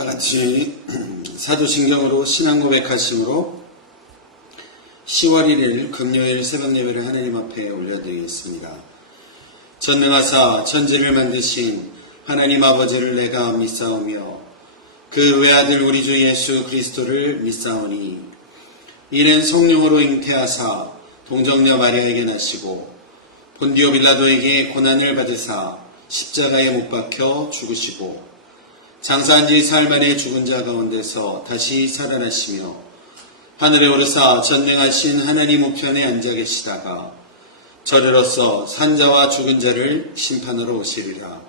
다 같이 사도신경으로 신앙 고백하심으로 10월 1일 금요일 새벽 예배를 하나님 앞에 올려드리겠습니다. 전능하사 천지를 만드신 하나님 아버지를 내가 믿사오며 그 외아들 우리 주 예수 그리스도를 믿사오니 이는 성령으로 잉태하사 동정녀 마리아에게 나시고 본디오 빌라도에게 고난을 받으사 십자가에 못 박혀 죽으시고 장사한 지 사흘 만에 죽은 자 가운데서 다시 살아나시며 하늘에 오르사 전능하신 하나님 우편에 앉아 계시다가 저리로서 산자와 죽은 자를 심판하러 오시리라.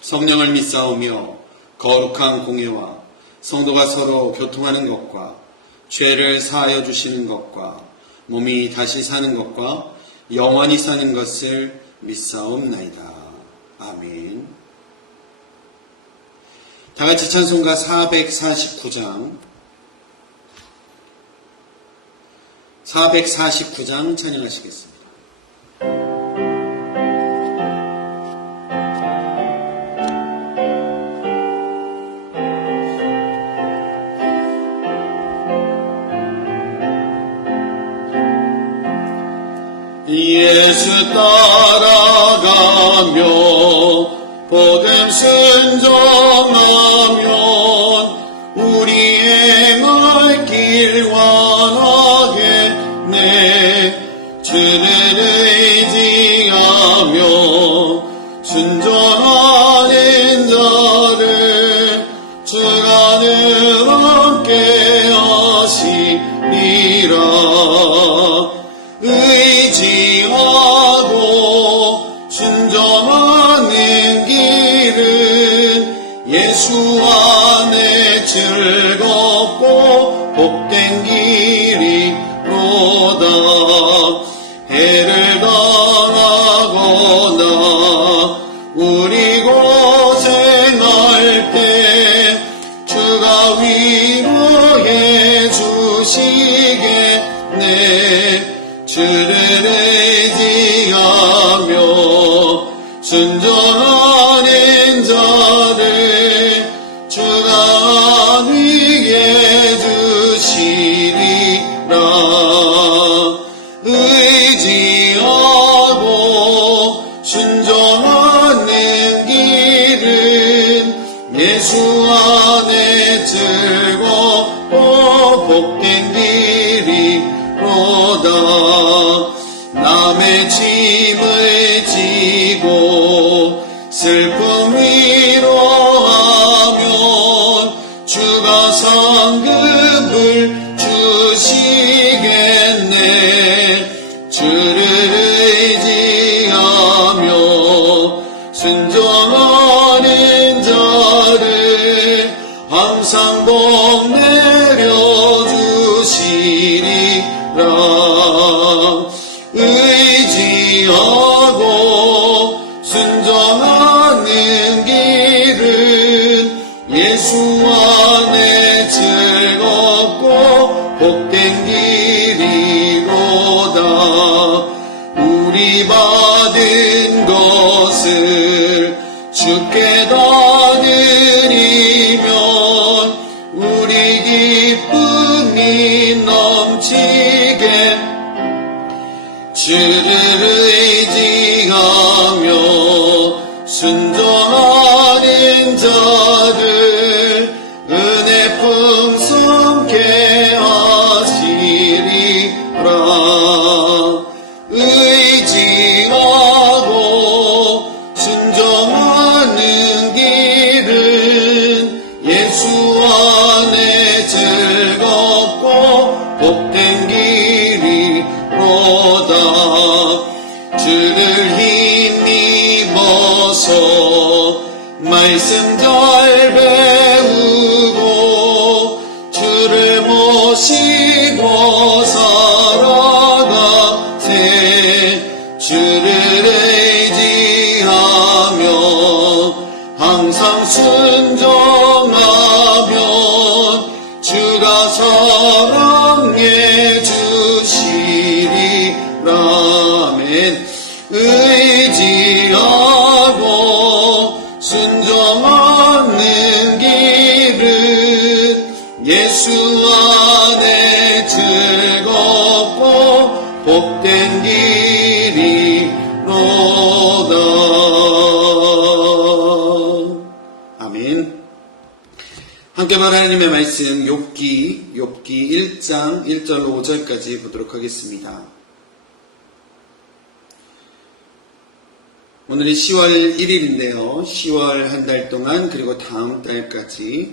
성령을 믿사오며 거룩한 공예와 성도가 서로 교통하는 것과 죄를 사하여 주시는 것과 몸이 다시 사는 것과 영원히 사는 것을 믿사옵나이다. 아멘. 다같이 찬송가 449장 찬양하시겠습니다. 예수 따라가며 복음 순종하면 우리 행할 길 완하겠네. 주를 의지하며 순종하는 자를 주가 늘 함께 하시리라. 의지하고 순종하는 길은 예수 안에 즐겁고 복된 길이로다. 해를 당하거나 우리 고생할 때 주가 위로해 주시겠네. 주를 의지하며 순종하는 자를 주가 위해 주시리라. 의지하고 순종하는 길은 예수 안에 즐겁고 복된 길이로다. 남의 짐을 지고 슬픔 위로하면 주가 상급을 주시겠네. 주를 의지하며 순종하는 자를 항상 복 내려주시리라. 의지하고 순종하는 길은 예수 안에 즐겁고 복된 길이로다. 우리 받은 것을 주께 다 드리면 우리 기쁨이 넘치게. 주를 의지하며 순종하는 자를 은혜 풍성케 하시리라. 의지하고 순종하는 길은 예수 안에 즐겁고 복된 길이로다. 주를 힘입어서 말씀 잘 배우고 주를 모시고 살아가세. 주를 의지하며 항상 순종하면 주가 사랑해 복된 길이로다. 아멘. 함께 하나님의 말씀 욥기 1장 1절로 5절까지 보도록 하겠습니다. 오늘이 10월 1일인데요. 10월 한 달 동안 그리고 다음 달까지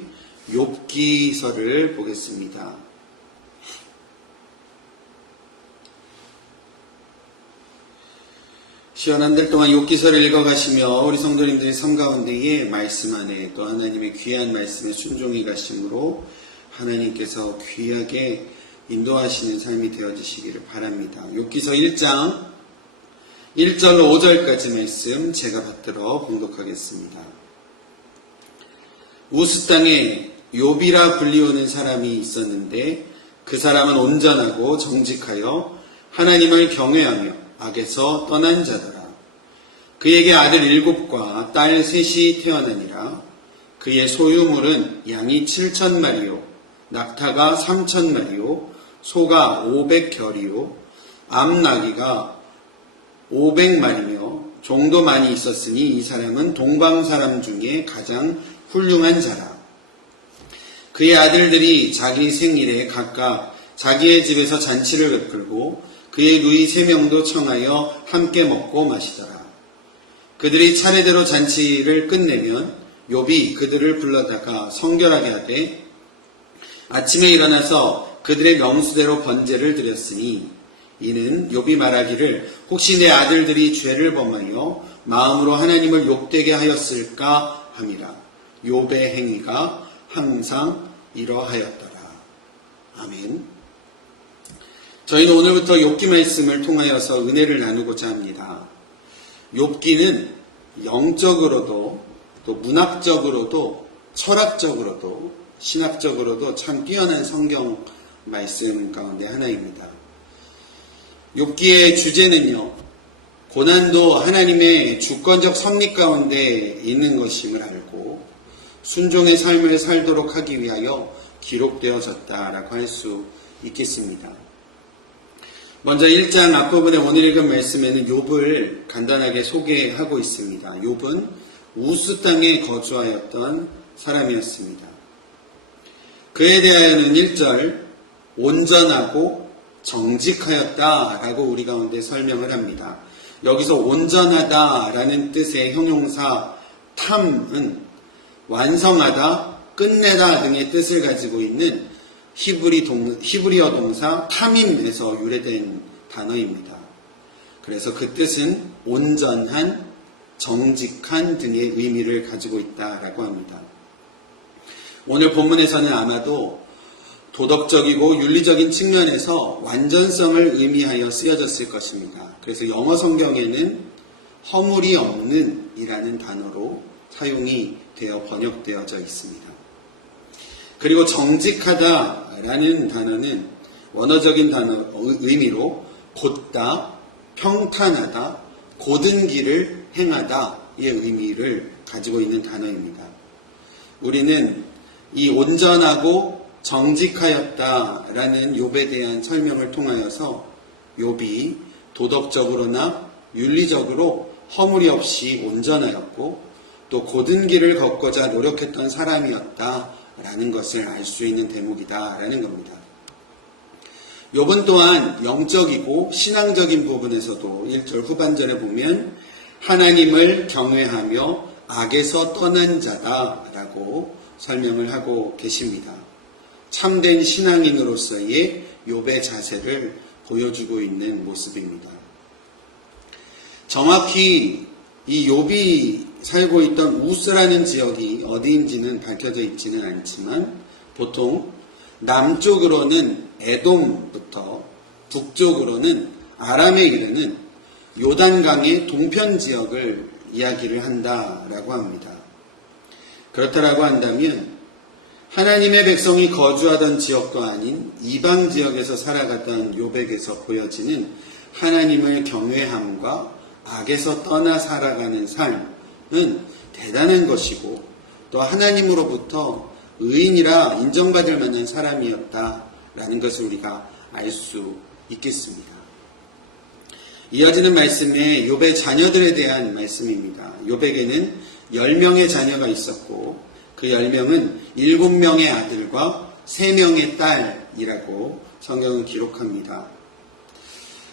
욥기서를 보겠습니다. 시원 한 달 동안 욥기서를 읽어가시며 우리 성도님들의 삶 가운데에 말씀 안에 또 하나님의 귀한 말씀에 순종히 가심으로 하나님께서 귀하게 인도하시는 삶이 되어지시기를 바랍니다. 욥기서 1장 1절로 5절까지 말씀 제가 받들어 봉독하겠습니다. 우스 땅에 욥이라 불리우는 사람이 있었는데 그 사람은 온전하고 정직하여 하나님을 경외하며 악에서 떠난 자더라. 그에게 아들 7과 딸 3이 태어나니라. 그의 소유물은 양이 7,000마리요 낙타가 3,000마리요 소가 500결이요 암나귀가 500마리며 종도 많이 있었으니 이 사람은 동방 사람 중에 가장 훌륭한 자라. 그의 아들들이 자기 생일에 각각 자기의 집에서 잔치를 베풀고 그의 누이 3명도 청하여 함께 먹고 마시더라. 그들이 차례대로 잔치를 끝내면 욥이 그들을 불러다가 성결하게 하되 아침에 일어나서 그들의 명수대로 번제를 드렸으니 이는 욥이 말하기를 혹시 내 아들들이 죄를 범하여 마음으로 하나님을 욕되게 하였을까 함이라. 욥의 행위가 항상 이러하였더라. 아멘. 저희는 오늘부터 욥기 말씀을 통하여서 은혜를 나누고자 합니다. 욥기는 영적으로도 또 문학적으로도 철학적으로도 신학적으로도 참 뛰어난 성경 말씀 가운데 하나입니다. 욥기의 주제는요, 고난도 하나님의 주권적 섭리 가운데 있는 것임을 알고 순종의 삶을 살도록 하기 위하여 기록되어졌다라고 할 수 있겠습니다. 먼저 1장 앞부분에 오늘 읽은 말씀에는 욥을 간단하게 소개하고 있습니다. 욥은 우스 땅에 거주하였던 사람이었습니다. 그에 대하여는 1절 온전하고 정직하였다라고 우리 가운데 설명을 합니다. 여기서 온전하다라는 뜻의 형용사 탐은 완성하다, 끝내다 등의 뜻을 가지고 있는 히브리어 동사 탐임에서 유래된 단어입니다. 그래서 그 뜻은 온전한, 정직한 등의 의미를 가지고 있다라고 합니다. 오늘 본문에서는 아마도 도덕적이고 윤리적인 측면에서 완전성을 의미하여 쓰여졌을 것입니다. 그래서 영어 성경에는 허물이 없는 이라는 단어로 사용이 되어 번역되어져 있습니다. 그리고 정직하다라는 단어는 원어적인 의미로 곧다, 평탄하다, 고든 길을 행하다의 의미를 가지고 있는 단어입니다. 우리는 이 온전하고 정직하였다라는 욥에 대한 설명을 통하여서 욥이 도덕적으로나 윤리적으로 허물이 없이 온전하였고 또 고든 길을 걷고자 노력했던 사람이었다라는 것을 알 수 있는 대목이다라는 겁니다. 욥은 또한 영적이고 신앙적인 부분에서도 1절 후반절에 보면 하나님을 경외하며 악에서 떠난 자다라고 설명을 하고 계십니다. 참된 신앙인으로서의 욥의 자세를 보여주고 있는 모습입니다. 정확히 이 욥이 살고 있던 우스라는 지역이 어디인지는 밝혀져 있지는 않지만 보통 남쪽으로는 에돔부터 북쪽으로는 아람에 이르는 요단강의 동편 지역을 이야기를 한다라고 합니다. 그렇다라고 한다면 하나님의 백성이 거주하던 지역도 아닌 이방 지역에서 살아갔던 욥에게서 보여지는 하나님을 경외함과 악에서 떠나 살아가는 삶은 대단한 것이고 또 하나님으로부터 의인이라 인정받을 만한 사람이었다라는 것을 우리가 알 수 있겠습니다. 이어지는 말씀에 욥의 자녀들에 대한 말씀입니다. 욥에게는 10명의 자녀가 있었고 그 10명은 7명의 아들과 3명의 딸이라고 성경은 기록합니다.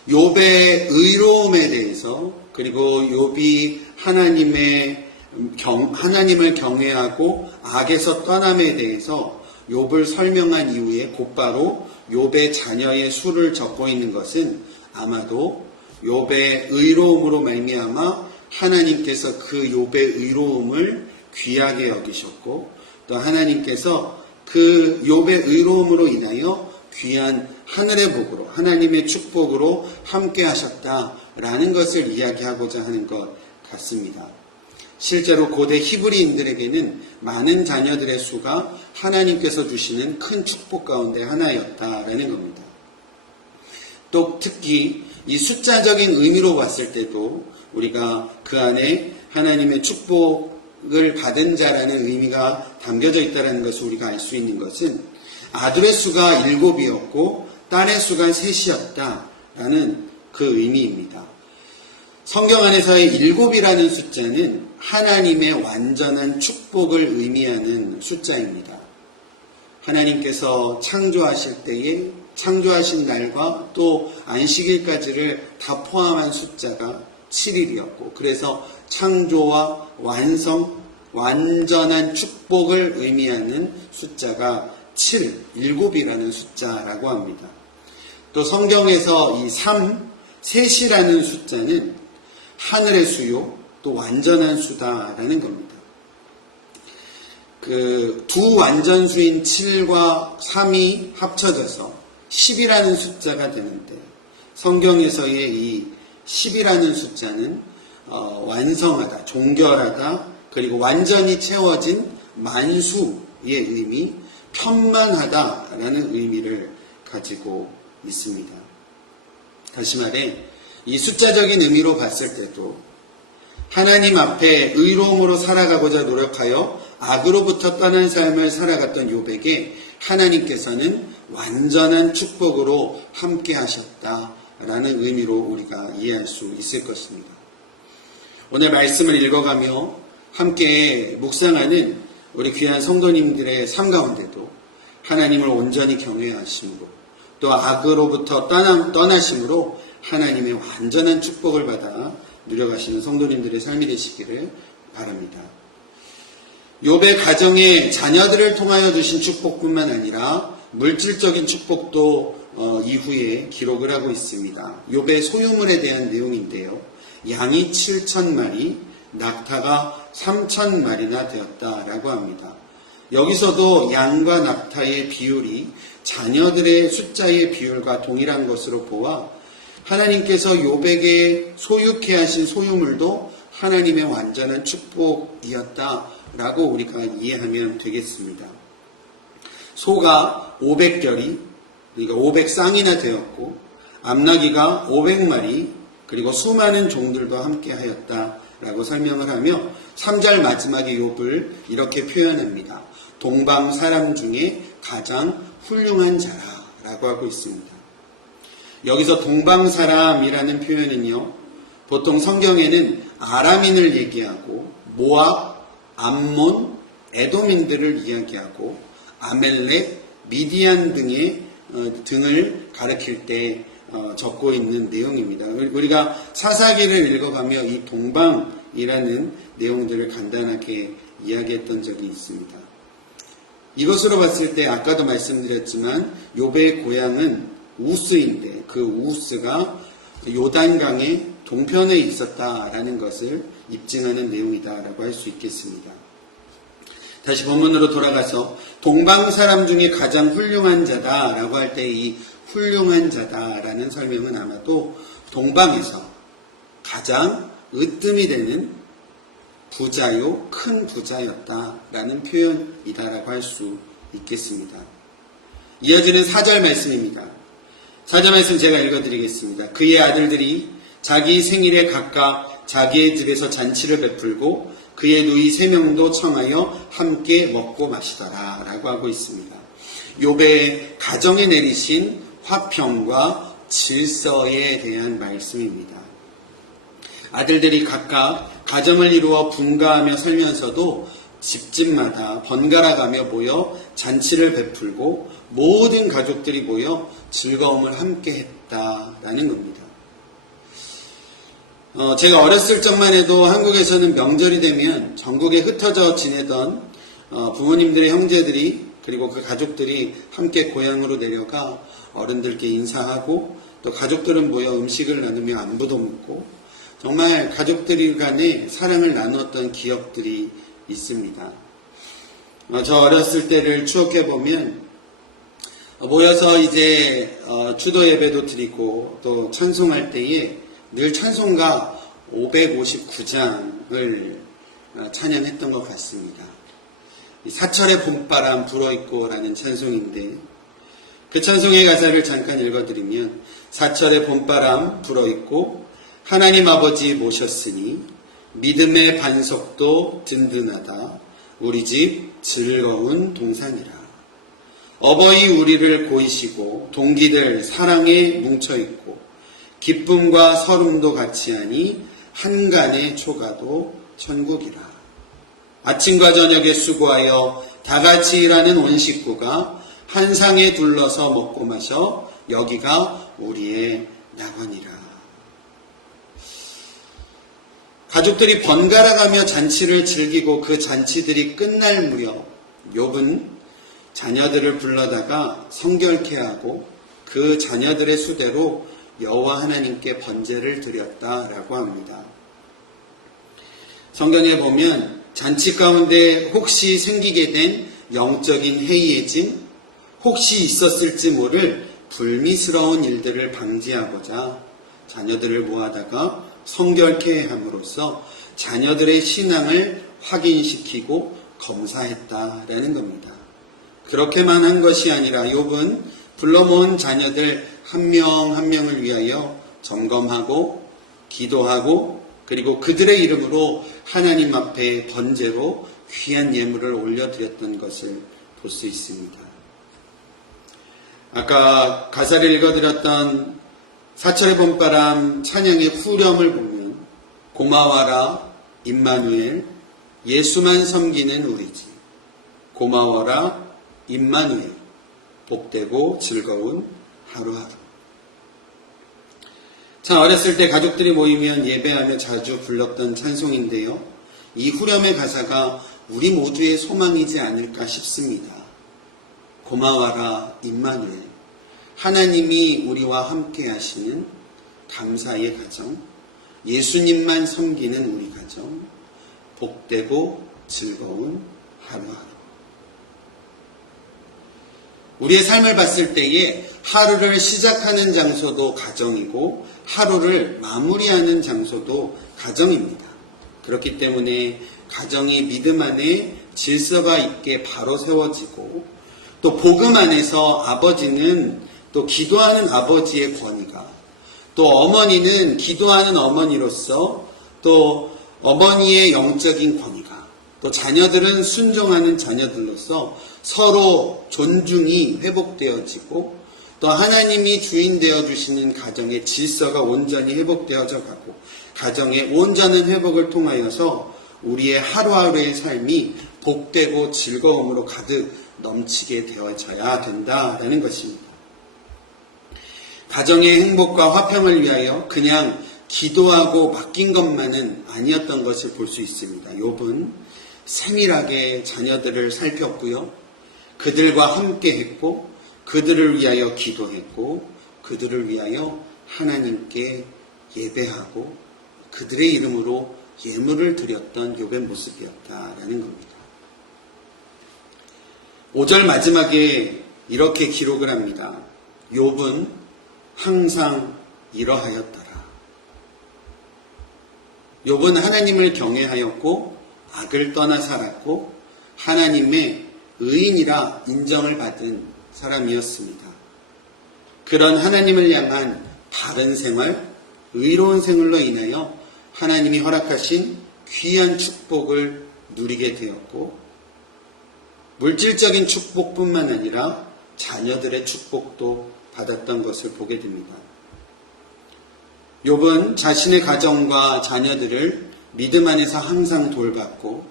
욥의 의로움에 대해서 그리고 욥이 하나님을 경외하고 악에서 떠남에 대해서 욥을 설명한 이후에 곧바로 욥의 자녀의 수를 적고 있는 것은 아마도 욥의 의로움으로 말미암아 하나님께서 그 욥의 의로움을 귀하게 여기셨고 또 하나님께서 그 욥의 의로움으로 인하여 귀한 하늘의 복으로 하나님의 축복으로 함께 하셨다라는 것을 이야기하고자 하는 것 같습니다. 실제로 고대 히브리인들에게는 많은 자녀들의 수가 하나님께서 주시는 큰 축복 가운데 하나였다라는 겁니다. 또 특히 이 숫자적인 의미로 봤을 때도 우리가 그 안에 하나님의 축복을 받은 자라는 의미가 담겨져 있다는 것을 우리가 알 수 있는 것은 아들의 수가 7이었고 딸의 수가 3이었다라는 그 의미입니다. 성경 안에서의 7이라는 숫자는 하나님의 완전한 축복을 의미하는 숫자입니다. 하나님께서 창조하실 때에 창조하신 날과 또 안식일까지를 다 포함한 숫자가 7일이었고 그래서 창조와 완성, 완전한 축복을 의미하는 숫자가 7이라는 숫자라고 합니다. 또 성경에서 이 3이라는 숫자는 하늘의 수요, 또 완전한 수다라는 겁니다. 그 두 완전수인 7과 3이 합쳐져서 10이라는 숫자가 되는데 성경에서의 이 10이라는 숫자는 완성하다, 종결하다, 그리고 완전히 채워진 만수의 의미, 편만하다라는 의미를 가지고 있습니다. 다시 말해 이 숫자적인 의미로 봤을 때도 하나님 앞에 의로움으로 살아가고자 노력하여 악으로부터 떠난 삶을 살아갔던 욥에게 하나님께서는 완전한 축복으로 함께 하셨다라는 의미로 우리가 이해할 수 있을 것입니다. 오늘 말씀을 읽어가며 함께 묵상하는 우리 귀한 성도님들의 삶 가운데도 하나님을 온전히 경외하심으로 또 악으로부터 떠나심으로 하나님의 완전한 축복을 받아 누려가시는 성도님들의 삶이 되시기를 바랍니다. 욥의 가정에 자녀들을 통하여 주신 축복뿐만 아니라 물질적인 축복도 이후에 기록을 하고 있습니다. 욥의 소유물에 대한 내용인데요. 양이 7,000마리, 낙타가 3,000마리나 되었다라고 합니다. 여기서도 양과 낙타의 비율이 자녀들의 숫자의 비율과 동일한 것으로 보아 하나님께서 욥에게 소유케 하신 소유물도 하나님의 완전한 축복이었다라고 우리가 이해하면 되겠습니다. 소가 500결이, 그러니까 500쌍이나 되었고 암나귀가 500마리, 그리고 수많은 종들도 함께 하였다라고 설명을 하며 3절 마지막에 욥을 이렇게 표현합니다. 동방 사람 중에 가장 훌륭한 자라라고 하고 있습니다. 여기서 동방 사람이라는 표현은요, 보통 성경에는 아람인을 얘기하고 모압, 암몬, 에돔인들을 이야기하고 아멜렉, 미디안 등을 가리킬 때 적고 있는 내용입니다. 우리가 사사기를 읽어가며 이 동방이라는 내용들을 간단하게 이야기했던 적이 있습니다. 이것으로 봤을 때 아까도 말씀드렸지만 욥의 고향은 우스인데 그 우스가 요단강의 동편에 있었다라는 것을 입증하는 내용이다라고 할 수 있겠습니다. 다시 본문으로 돌아가서 동방 사람 중에 가장 훌륭한 자다라고 할 때 이 훌륭한 자다라는 설명은 아마도 동방에서 가장 으뜸이 되는 부자요, 큰 부자였다라는 표현이다라고 할 수 있겠습니다. 이어지는 4절 말씀입니다. 4절 말씀 제가 읽어드리겠습니다. 그의 아들들이 자기 생일에 각각 자기의 집에서 잔치를 베풀고 그의 누이 3명도 청하여 함께 먹고 마시더라 라고 하고 있습니다. 욥의 가정에 내리신 화평과 질서에 대한 말씀입니다. 아들들이 각각 가정을 이루어 분가하며 살면서도 집집마다 번갈아가며 모여 잔치를 베풀고 모든 가족들이 모여 즐거움을 함께 했다라는 겁니다. 제가 어렸을 적만 해도 한국에서는 명절이 되면 전국에 흩어져 지내던 부모님들의 형제들이 그리고 그 가족들이 함께 고향으로 내려가 어른들께 인사하고 또 가족들은 모여 음식을 나누며 안부도 묻고 정말 가족들 간에 사랑을 나누었던 기억들이 있습니다. 저 어렸을 때를 추억해보면 모여서 이제 추도 예배도 드리고 또 찬송할 때에 늘 찬송가 559장을 찬양했던 것 같습니다. 사철의 봄바람 불어있고 라는 찬송인데 그 찬송의 가사를 잠깐 읽어드리면 사철의 봄바람 불어있고 하나님 아버지 모셨으니 믿음의 반석도 든든하다 우리 집 즐거운 동산이라 어버이 우리를 고이시고 동기들 사랑에 뭉쳐있고 기쁨과 서름도 같이 하니 한간의 초가도 천국이라 아침과 저녁에 수고하여 다같이 일하는 온 식구가 한 상에 둘러서 먹고 마셔 여기가 우리의 낙원이라. 가족들이 번갈아가며 잔치를 즐기고 그 잔치들이 끝날 무렵 욥은 자녀들을 불러다가 성결케 하고 그 자녀들의 수대로 여호와 하나님께 번제를 드렸다라고 합니다. 성경에 보면 잔치 가운데 혹시 생기게 된 영적인 해이해짐, 혹시 있었을지 모를 불미스러운 일들을 방지하고자 자녀들을 모아다가 성결케 함으로써 자녀들의 신앙을 확인시키고 검사했다라는 겁니다. 그렇게만 한 것이 아니라 욥은 불러 모은 자녀들 한 명 한 명을 위하여 점검하고 기도하고 그리고 그들의 이름으로 하나님 앞에 번제로 귀한 예물을 올려드렸던 것을 볼 수 있습니다. 아까 가사를 읽어드렸던 사철의 봄바람 찬양의 후렴을 보면 고마워라 임마누엘 예수만 섬기는 우리 집 고마워라 임마누엘 복되고 즐거운 하루하루. 참 어렸을 때 가족들이 모이면 예배하며 자주 불렀던 찬송인데요. 이 후렴의 가사가 우리 모두의 소망이지 않을까 싶습니다. 고마워라 임마누엘 하나님이 우리와 함께 하시는 감사의 가정 예수님만 섬기는 우리 가정 복되고 즐거운 하루하루. 우리의 삶을 봤을 때에 하루를 시작하는 장소도 가정이고 하루를 마무리하는 장소도 가정입니다. 그렇기 때문에 가정이 믿음 안에 질서가 있게 바로 세워지고 또 복음 안에서 아버지는 또 기도하는 아버지의 권위가 또 어머니는 기도하는 어머니로서 또 어머니의 영적인 권위가 또 자녀들은 순종하는 자녀들로서 서로 존중이 회복되어지고 또 하나님이 주인 되어주시는 가정의 질서가 온전히 회복되어져 가고 가정의 온전한 회복을 통하여서 우리의 하루하루의 삶이 복되고 즐거움으로 가득 넘치게 되어져야 된다라는 것입니다. 가정의 행복과 화평을 위하여 그냥 기도하고 맡긴 것만은 아니었던 것을 볼 수 있습니다. 욥은 세밀하게 자녀들을 살폈고요. 그들과 함께 했고 그들을 위하여 기도했고 그들을 위하여 하나님께 예배하고 그들의 이름으로 예물을 드렸던 욥의 모습이었다라는 겁니다. 5절 마지막에 이렇게 기록을 합니다. 욥은 항상 이러하였더라. 욥은 하나님을 경외하였고 악을 떠나 살았고 하나님의 의인이라 인정을 받은 사람이었습니다. 그런 하나님을 향한 바른 생활, 의로운 생활로 인하여 하나님이 허락하신 귀한 축복을 누리게 되었고 물질적인 축복뿐만 아니라 자녀들의 축복도 받았던 것을 보게 됩니다. 욥은 자신의 가정과 자녀들을 믿음 안에서 항상 돌봤고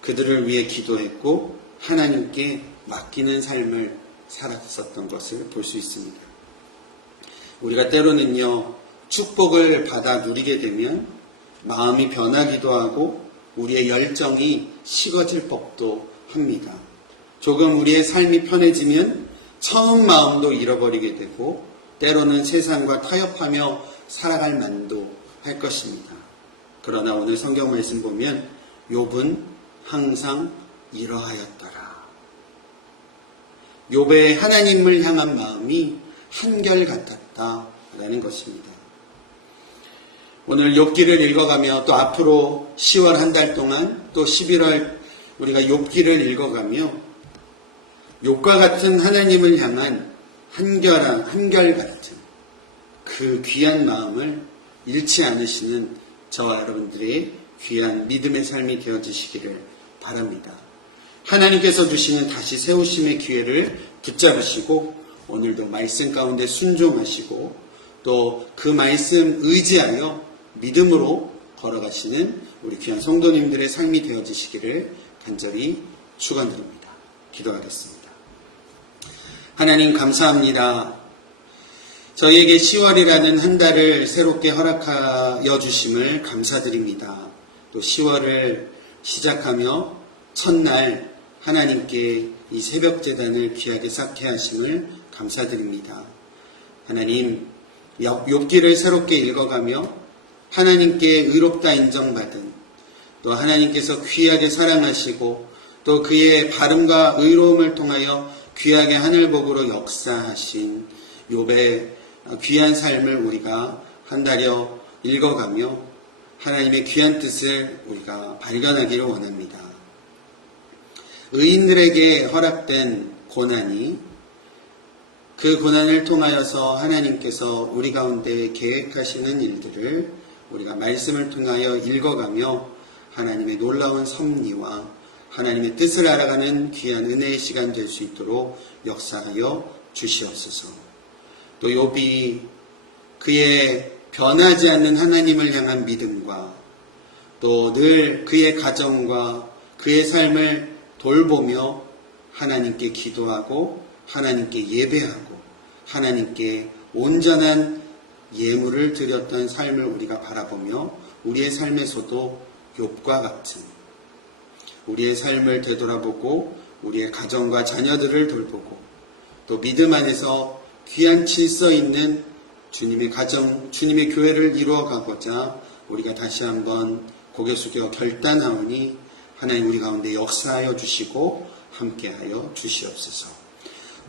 그들을 위해 기도했고 하나님께 맡기는 삶을 살았었던 것을 볼 수 있습니다. 우리가 때로는요, 축복을 받아 누리게 되면 마음이 변하기도 하고 우리의 열정이 식어질 법도 합니다. 조금 우리의 삶이 편해지면 처음 마음도 잃어버리게 되고 때로는 세상과 타협하며 살아갈 만도 할 것입니다. 그러나 오늘 성경 말씀 보면 욥은 항상 이러하였더라. 욥의 하나님을 향한 마음이 한결같았다라는 것입니다. 오늘 욥기를 읽어가며 또 앞으로 10월 한 달 동안 또 11월 우리가 욥기를 읽어가며 욥과 같은 하나님을 향한 한결같은 그 귀한 마음을 잃지 않으시는 저와 여러분들의 귀한 믿음의 삶이 되어지시기를 바랍니다. 하나님께서 주시는 다시 세우심의 기회를 붙잡으시고 오늘도 말씀 가운데 순종하시고 또 그 말씀 의지하여 믿음으로 걸어가시는 우리 귀한 성도님들의 삶이 되어지시기를 간절히 축원드립니다. 기도하겠습니다. 하나님 감사합니다. 저희에게 10월이라는 한 달을 새롭게 허락하여 주심을 감사드립니다. 또 10월을 시작하며 첫날 하나님께 이 새벽 제단을 귀하게 쌓게 하심을 감사드립니다. 하나님, 욥기를 새롭게 읽어가며 하나님께 의롭다 인정받은 또 하나님께서 귀하게 사랑하시고 또 그의 바름과 의로움을 통하여 귀하게 하늘복으로 역사하신 욥의 귀한 삶을 우리가 한 달여 읽어가며 하나님의 귀한 뜻을 우리가 발견하기를 원합니다. 의인들에게 허락된 고난이 그 고난을 통하여서 하나님께서 우리 가운데 계획하시는 일들을 우리가 말씀을 통하여 읽어가며 하나님의 놀라운 섭리와 하나님의 뜻을 알아가는 귀한 은혜의 시간 될 수 있도록 역사하여 주시옵소서. 또 욥이 그의 변하지 않는 하나님을 향한 믿음과 또 늘 그의 가정과 그의 삶을 돌보며 하나님께 기도하고 하나님께 예배하고 하나님께 온전한 예물을 드렸던 삶을 우리가 바라보며 우리의 삶에서도 욥과 같은 우리의 삶을 되돌아보고 우리의 가정과 자녀들을 돌보고 또 믿음 안에서 귀한 질서 있는 주님의 가정, 주님의 교회를 이루어가고자 우리가 다시 한번 고개 숙여 결단하오니 하나님 우리 가운데 역사하여 주시고 함께하여 주시옵소서.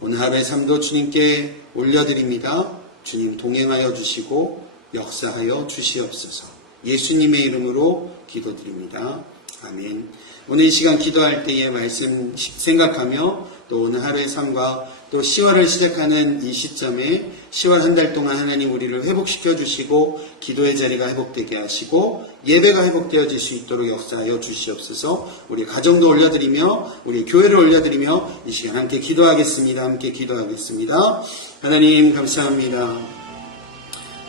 오늘 하루의 삶도 주님께 올려드립니다. 주님 동행하여 주시고 역사하여 주시옵소서. 예수님의 이름으로 기도드립니다. 아멘. 오늘 이 시간 기도할 때의 말씀 생각하며 또 오늘 하루의 삶과 또 10월을 시작하는 이 시점에 10월 한 달 동안 하나님 우리를 회복시켜 주시고 기도의 자리가 회복되게 하시고 예배가 회복되어질 수 있도록 역사하여 주시옵소서. 우리 가정도 올려드리며 우리 교회를 올려드리며 이 시간 함께 기도하겠습니다. 함께 기도하겠습니다. 하나님 감사합니다.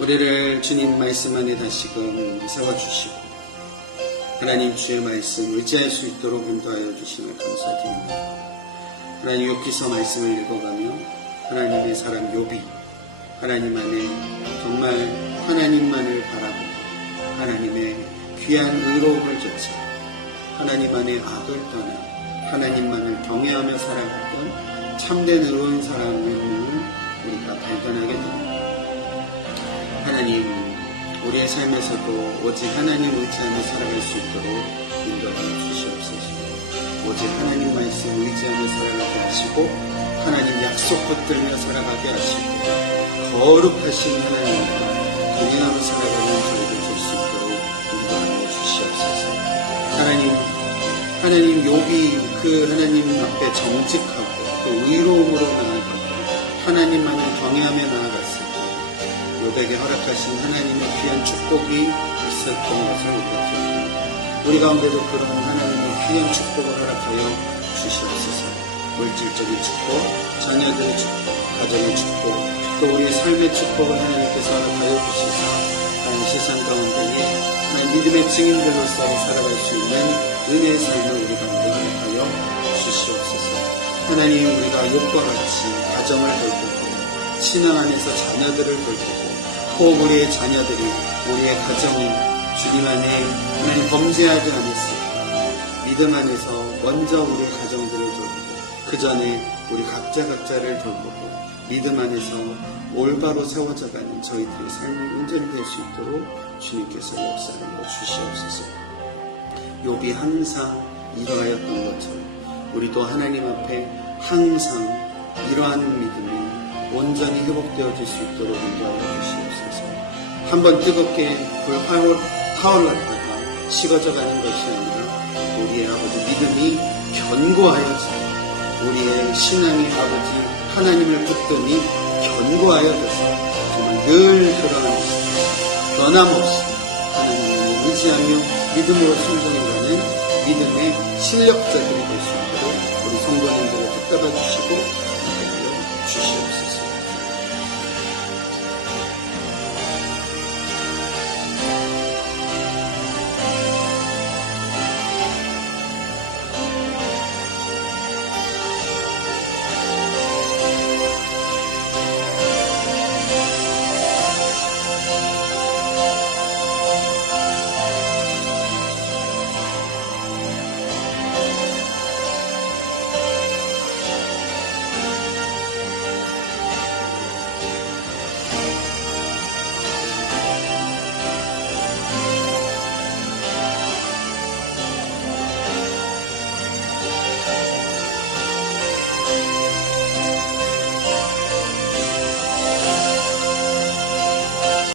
우리를 주님 말씀 안에 다시금 세워주시고 하나님 주의 말씀 의지할 수 있도록 인도하여 주심을 감사드립니다. 하나님 욥기서 말씀을 읽어가며 하나님의 사람 욥이 하나님 안에 정말 하나님만을 바라보고 하나님의 귀한 의로움을 좇아 하나님 안에 악을 떠나 하나님만을 경외하며 살아갔던 참된 의로운 사람을 우리가 발견하게 됩니다. 하나님 우리의 삶에서도 오직 하나님 의지하며 살아갈 수 있도록 인도하여 주시옵소서. 오직 하나님 말씀 의지하며 살아가게 하시고 하나님 약속 붙들며 살아가게 하시고 거룩하신 하나님과 동행하며 살아가는 저희들 될 수 있도록 인도하여 주시옵소서. 하나님 욥이 그 하나님 앞에 정직하고 또 의로움으로 나아가고 하나님만을 경외하며 나아갔을 때 욥에게 허락하신 하나님의 귀한 축복이 있었던 것을 우리가 기억합니다. 우리 가운데도 그런 하나님의 귀한 축복을 허락하여 주시옵소서. 물질적인 축복, 자녀들의 축복, 가정의 축복, 또 우리의 삶의 축복을 하나님께서 허락하여 주시사 세상 가운데에 하나님 믿음의 증인들로서 살아갈 수 있는 은혜의 삶을 우리 가운데 허락하여 주시옵소서. 하나님, 우리가 욕과 같이 가정을 돌보고 신앙 안에서 자녀들을 돌보고 혹 우리의 자녀들이 우리의 가정이 주님 안에 하나님 범죄하지 않았을까 믿음 안에서 먼저 우리의 가정들을 돌보고 그 전에 우리 각자를 돌보고 믿음 안에서 올바로 세워져가는 저희들의 삶이 온전히 될 수 있도록 주님께서 역사하여 주시옵소서. 욥이 항상 이러하였던 것처럼 우리도 하나님 앞에 항상 이러한 믿음이 온전히 회복되어질 수 있도록 인도하여 주시옵소서. 한번 뜨겁게 불 타올랐다가 식어져가는 것이 아니라 우리의 아버지 믿음이 견고하여져 우리의 신앙의 아버지 하나님을 붙드니 견고하여져서 정말 늘 그러한 변함없이 하나님을 의지하며 믿음으로 순종해가는 믿음의 실력자들이